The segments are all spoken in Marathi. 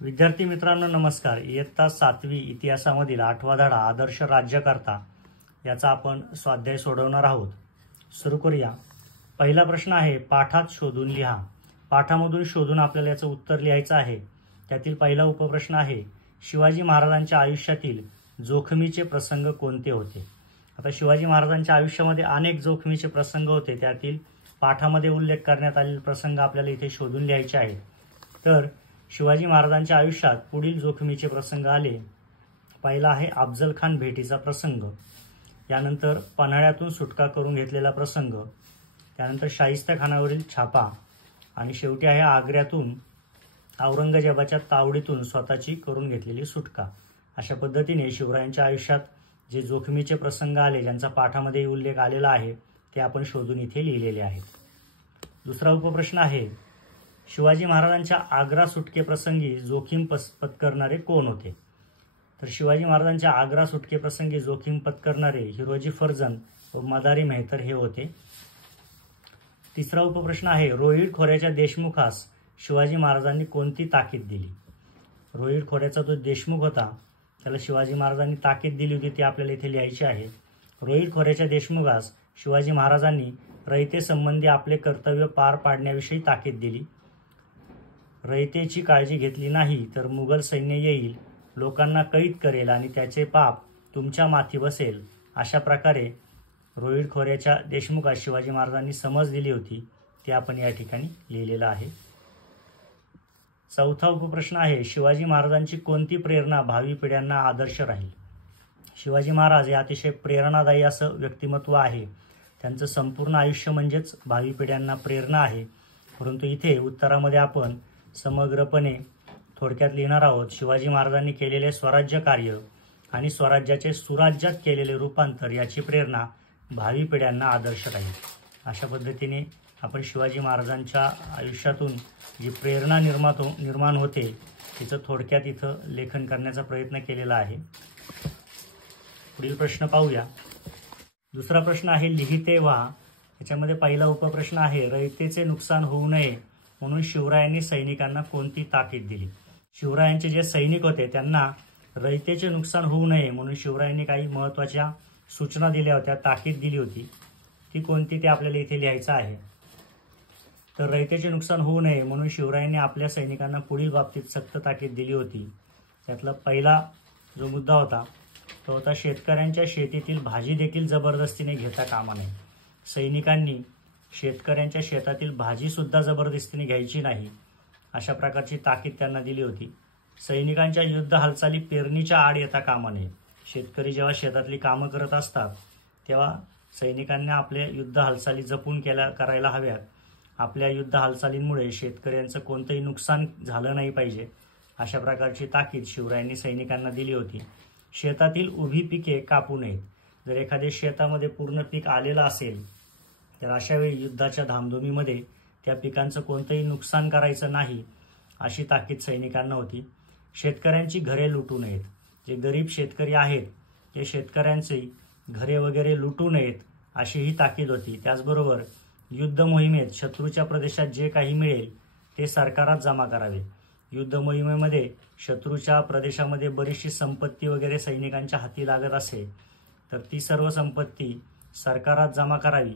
विद्यार्थी मित्रांनो नमस्कार। इयत्ता 7वी इतिहासामधील 8वा धडा आदर्श राज्यकर्ता याचा आपण स्वाध्याय सोडवणार आहोत। सुरू करूया। पहिला प्रश्न आहे, पाठात शोधून लिहा। पाठामधून शोधून आपल्याला याचं उत्तर लिहायचं आहे। त्यातील पहिला उपप्रश्न आहे, शिवाजी महाराजांच्या आयुष्यातील जोखमीचे प्रसंग कोणते होते? आता शिवाजी महाराजांच्या आयुष्यामध्ये अनेक जोखमीचे प्रसंग होते, त्यातील पाठामध्ये उल्लेख करण्यात आलेले प्रसंग आपल्याला इथे शोधून लिहायचे आहेत। तर शिवाजी महाराजांच्या आयुष्यात पुढील जोखमीचे प्रसंग आले। पहिला आहे अफजल खान भेटीचा प्रसंग, यानंतर पन्हाळ्यातून सुटका करून घेतलेला प्रसंग, त्यानंतर शाहिस्ता खानावरील छापा आणि शेवटी आहे आग्र्यातून औरंगजेबाच्या तावडीतून स्वतःची करून घेतलेली सुटका। अशा पद्धतीने शिवरायांच्या आयुष्यात जे जोखमीचे प्रसंग आले, ज्यांचा पाठामध्ये उल्लेख आलेला आहे, ते आपण शोधून इथे लिहिलेले आहेत। दुसरा उपप्रश्न आहे, शिवाजी महाराजांच्या आग्रा सुटकेप्रसंगी जोखीम पत्करणारे कोण होते? तर शिवाजी महाराजांच्या आग्रा सुटकेप्रसंगी जोखीम पत्करणारे हिरोजी फर्जंद व मदारी मेहतर हे होते। तिसरा उपप्रश्न आहे, रोहिड खोऱ्याच्या देशमुखास शिवाजी महाराजांनी कोणती ताकीद दिली? रोहिड खोऱ्याचा जो देशमुख होता त्याला शिवाजी महाराजांनी ताकीद दिली होती, ती आपल्याला इथे लिहायची आहे। रोहिड खोऱ्याच्या देशमुखास शिवाजी महाराजांनी रयतेसंबंधी आपले कर्तव्य पार पाडण्याविषयी ताकीद दिली। रयतेची काळजी घेतली नाही तर मुघल सैन्य येईल, लोकांना कैद करेल आणि त्याचे पाप तुमच्या माथी बसेल, अशा प्रकारे रोहिड खोऱ्याच्या देशमुखास शिवाजी महाराजांनी समज दिली होती, ते आपण या ठिकाणी लिहिलेलं आहे। चौथा उपप्रश्न आहे, शिवाजी महाराजांची कोणती प्रेरणा भावी पिढ्यांना आदर्श राहील? शिवाजी महाराज हे अतिशय प्रेरणादायी असं व्यक्तिमत्व आहे। त्यांचं संपूर्ण आयुष्य म्हणजेच भावी पिढ्यांना प्रेरणा आहे। परंतु इथे उत्तरामध्ये आपण समग्रपणे थोडक्यात लिहिणार आहोत, शिवाजी महाराजांनी केलेले स्वराज्य कार्य आणि स्वराज्याचे सुराज्यात केलेले रूपांतर याची प्रेरणा भावी पिढ्यांना आदर्श राहील। अशा पद्धतीने आपण शिवाजी महाराजांच्या आयुष्यातून जी प्रेरणा निर्माण होते तिचं थोडक्यात इथं लेखन करण्याचा प्रयत्न केलेला आहे। पुढील प्रश्न पाहूया। दुसरा प्रश्न आहे, लिहिते व्हा। याच्यामध्ये पहिला उपप्रश्न आहे, रयतेचे नुकसान होऊ नये म्हणून शिवरायांनी सैनिकांना कोणती ताकीद दिली? शिवरायांचे जे सैनिक होते त्यांना रयतेचे नुकसान होऊ नये म्हणून शिवरायांनी काही महत्त्वाच्या सूचना दिल्या होत्या, ताकीद दिली होती, ती कोणती ते आपल्याला इथे लिहायचं आहे। तर रयतेचे नुकसान होऊ नये म्हणून शिवरायांनी आपल्या सैनिकांना पुढील बाबतीत सक्त ताकीद दिली होती। त्यातला पहिला जो मुद्दा होता तो होता, शेतकऱ्यांच्या शेतीतील भाजी देखील जबरदस्तीने घेता कामा नये। सैनिकांनी शेतकऱ्यांच्या शेतातील भाजी सुद्धा जबरदस्तीने घ्यायची नाही, अशा प्रकारची ताकीद त्यांना दिली होती। सैनिकांच्या युद्ध हालचाली पेरणीच्या आड येता कामा नये। शेतकरी जेव्हा शेतातली कामं करत असतात तेव्हा सैनिकांना आपल्या युद्ध हालचाली जपून करायला हव्यात। आपल्या युद्ध हालचालींमुळे शेतकऱ्यांचं कोणतंही नुकसान झालं नाही पाहिजे, अशा प्रकारची ताकीद शिवरायांनी सैनिकांना दिली होती। शेतातील उभी पिके कापू नयेत। जर एखाद्या शेतामध्ये पूर्ण पीक आलेलं असेल तर अशा वेळी युद्धाच्या धामधुमीमध्ये त्या पिकांचं कोणतंही नुकसान करायचं नाही, अशी ताकीद सैनिकांना होती। शेतकऱ्यांची घरे लुटू नयेत। जे गरीब शेतकरी आहेत ते शेतकऱ्यांची घरे वगैरे लुटू नयेत, अशी ही ताकीद होती। त्याचबरोबर युद्ध मोहिमेत शत्रूच्या प्रदेशात जे काही मिळेल ते सरकारात जमा करावे। युद्ध मोहिमेमध्ये शत्रूच्या प्रदेशामध्ये बरीचशी संपत्ती वगैरे सैनिकांच्या हाती लागत असे तर ती सर्व संपत्ती सरकारात जमा करावी,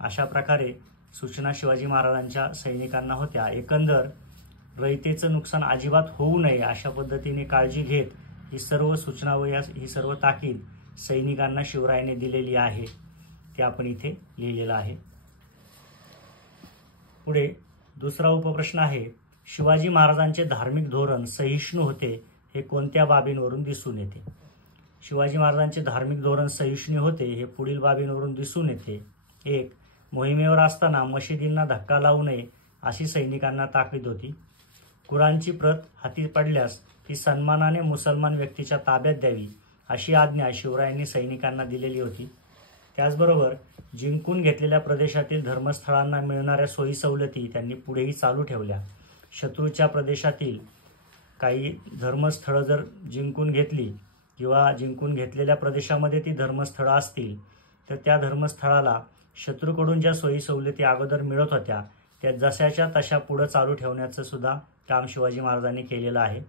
अशा प्रकारे सूचना शिवाजी महाराजांच्या सैनिकांना होत्या। एकंदर रयतेचं नुकसान अजिबात होऊ नये अशा पद्धतीने काळजी घेत ही सर्व सूचना व ही सर्व ताकीद सैनिकांना शिवरायांनी दिलेली आहे, ते आपण इथे लिहिलेलं आहे। पुढे दुसरा उपप्रश्न आहे, शिवाजी महाराजांचे धार्मिक धोरण सहिष्णू होते हे कोणत्या बाबींवरून दिसून येते? शिवाजी महाराजांचे धार्मिक धोरण सहिष्णू होते हे पुढील बाबींवरून दिसून येते। 1. मोहिमेवर असताना मशिदींना धक्का लावू नये अशी सैनिकांना ताकीद होती। कुराणची प्रत हाती पडल्यास ती सन्मानाने मुसलमान व्यक्तीच्या ताब्यात द्यावी, अशी आज्ञा शिवरायांनी सैनिकांना दिलेली होती। त्याचबरोबर जिंकून घेतलेल्या प्रदेशातील धर्मस्थळांना मिळणाऱ्या सोयी सवलती त्यांनी पुढेही चालू ठेवल्या। शत्रूच्या प्रदेशातील काही धर्मस्थळं जर जिंकून घेतली किंवा जिंकून घेतलेल्या प्रदेशामध्ये ती धर्मस्थळं असतील तर त्या धर्मस्थळाला शत्रूकडून ज्या सोयी सवलती अगोदर मिळत होत्या त्या जशाच्या तशा पुढे चालू ठेवण्याचं सुद्धा काम शिवाजी महाराजांनी केलेलं आहे।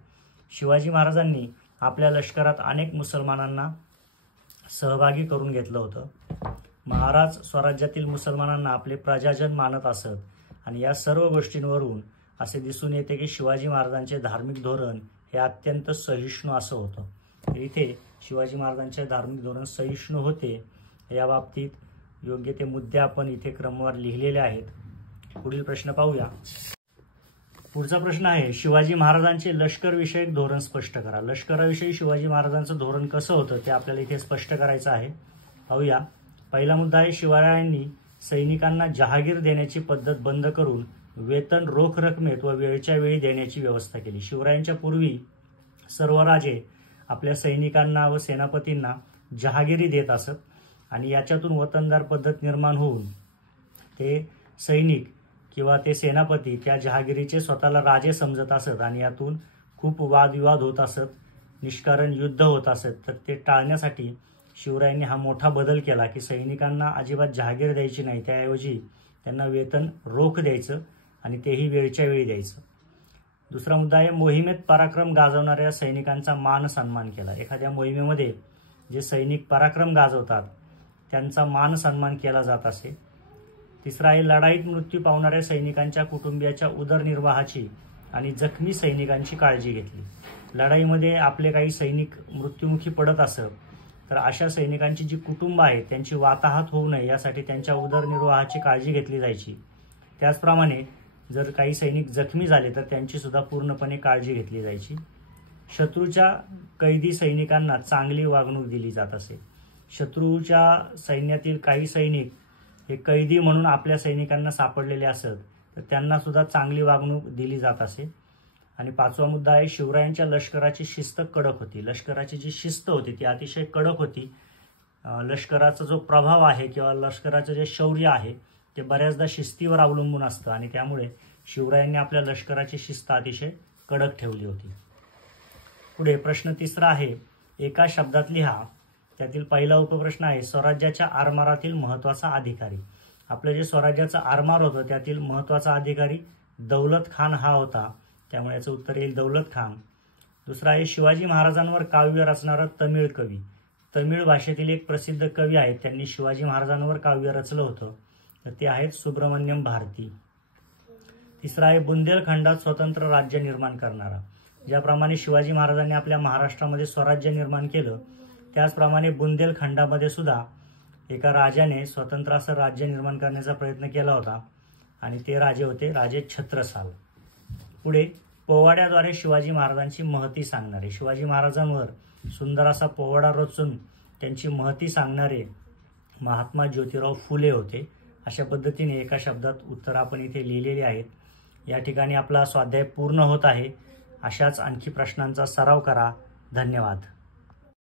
शिवाजी महाराजांनी आपल्या लष्करात अनेक मुसलमानांना सहभागी करून घेतलं होतं. महाराज स्वराज्यातील मुसलमानांना आपले प्रजाजन मानत असत आणि या सर्व गोष्टींवरून असे दिसून येते की शिवाजी महाराजांचे धार्मिक धोरण हे अत्यंत सहिष्णू असं होतं. तर इथे शिवाजी महाराजांचे धार्मिक धोरण सहिष्णू होते या बाबतीत योग्य ते मुद्दे आपण इथे क्रमवार लिहिलेले आहेत. पुढील प्रश्न पाहूया. पुढचा प्रश्न आहे, शिवाजी महाराजांचे लष्कर विषयक धोरण स्पष्ट करा. लष्कराविषयी शिवाजी महाराजांचं धोरण कसं होतं ते आपल्याला इथे स्पष्ट करायचं आहे. पाहूया. पहिला मुद्दा आहे, शिवरायांनी सैनिकांना जहागीर देण्याची पद्धत बंद करून वेतन रोख रकमेत व वेळच्या वेळी देण्याची व्यवस्था केली. शिवरायांच्या पूर्वी सर्व राजे आपल्या सैनिकांना व सेनापतींना जहागिरी देत असत आणि याच्यातून वतनदार पद्धत निर्माण होऊन ते सैनिक किंवा ते सेनापती त्या जहागिरीचे स्वतःला राजे समजत असत आणि यातून खूप वादविवाद होत असत, निष्कारण युद्ध होत असत. तर ते टाळण्यासाठी शिवरायांनी हा मोठा बदल केला की सैनिकांना अजिबात जहागीर द्यायची नाही, त्याऐवजी त्यांना वेतन रोख द्यायचं आणि तेही वेळच्या वेळी द्यायचं. दुसरा मुद्दा आहे, मोहिमेत पराक्रम गाजवणाऱ्या सैनिकांचा मान सन्मान केला. एखाद्या मोहिमेमध्ये जे सैनिक पराक्रम गाजवतात त्यांचा मान सन्मान केला जात असे. तिसरा आहे, लढाईत मृत्यू पावणाऱ्या सैनिकांच्या कुटुंबियाच्या उदरनिर्वाहाची आणि जखमी सैनिकांची काळजी घेतली. लढाईमध्ये आपले काही सैनिक मृत्युमुखी पडत असत तर अशा सैनिकांची जी कुटुंब आहेत त्यांची वाताहत होऊ नये यासाठी त्यांच्या उदरनिर्वाहाची काळजी घेतली जायची. त्याचप्रमाणे जर काही सैनिक जखमी झाले तर त्यांची सुद्धा पूर्णपणे काळजी घेतली जायची. शत्रूच्या कैदी सैनिकांना चांगली वागणूक दिली जात असे. शत्रूच्या सैन्यातील काही सैनिक हे कैदी म्हणून आपल्या सैनिकांना सापडलेले असत तर त्यांना सुद्धा चांगली वागणूक दिली जात असे. आणि पाचवा मुद्दा आहे, शिवरायांच्या लष्कराची शिस्त कडक होती. लष्कराची जी शिस्त होती ती अतिशय कडक होती. लष्कराचा जो प्रभाव आहे किंवा लष्कराचं जे शौर्य आहे ते बऱ्याचदा शिस्तीवर अवलंबून असतं आणि त्यामुळे शिवरायांनी आपल्या लष्कराची शिस्त अतिशय कडक ठेवली होती. पुढे प्रश्न तिसरा आहे, एका शब्दात लिहा. त्यातील पहिला उपप्रश्न आहे, स्वराज्याच्या आरमारातील महत्वाचा अधिकारी. आपलं जे स्वराज्याचं आरमार होतं त्यातील महत्वाचा अधिकारी दौलत खान हा होता, त्यामुळे याचं उत्तर येईल दौलत खान. दुसरा आहे, शिवाजी महाराजांवर काव्य रचणारा तमिळ कवी. तमिळ भाषेतील एक प्रसिद्ध कवी आहेत, त्यांनी शिवाजी महाराजांवर काव्य रचलं होतं, तर ते आहेत सुब्रमण्यम भारती. तिसरा आहे, बुंदेलखंडात स्वतंत्र राज्य निर्माण करणारा. ज्याप्रमाणे शिवाजी महाराजांनी आपल्या महाराष्ट्रामध्ये स्वराज्य निर्माण केलं त्याचप्रमाणे बुंदेलखंडामध्ये सुद्धा एका राजाने स्वतंत्र असं राज्य निर्माण करण्याचा प्रयत्न केला होता आणि ते राजे होते राजे छत्रसाल. पुढे पोवाड्याद्वारे शिवाजी महाराजांची महती सांगणारे. शिवाजी महाराजांवर सुंदर असा पोवाडा रचून त्यांची महती सांगणारे महात्मा ज्योतिराव फुले होते. अशा पद्धतीने एका शब्दात उत्तर आपण इथे लिहिलेली आहेत. या ठिकाणी आपला स्वाध्याय पूर्ण होत आहे. अशाच आणखी प्रश्नांचा सराव करा. धन्यवाद.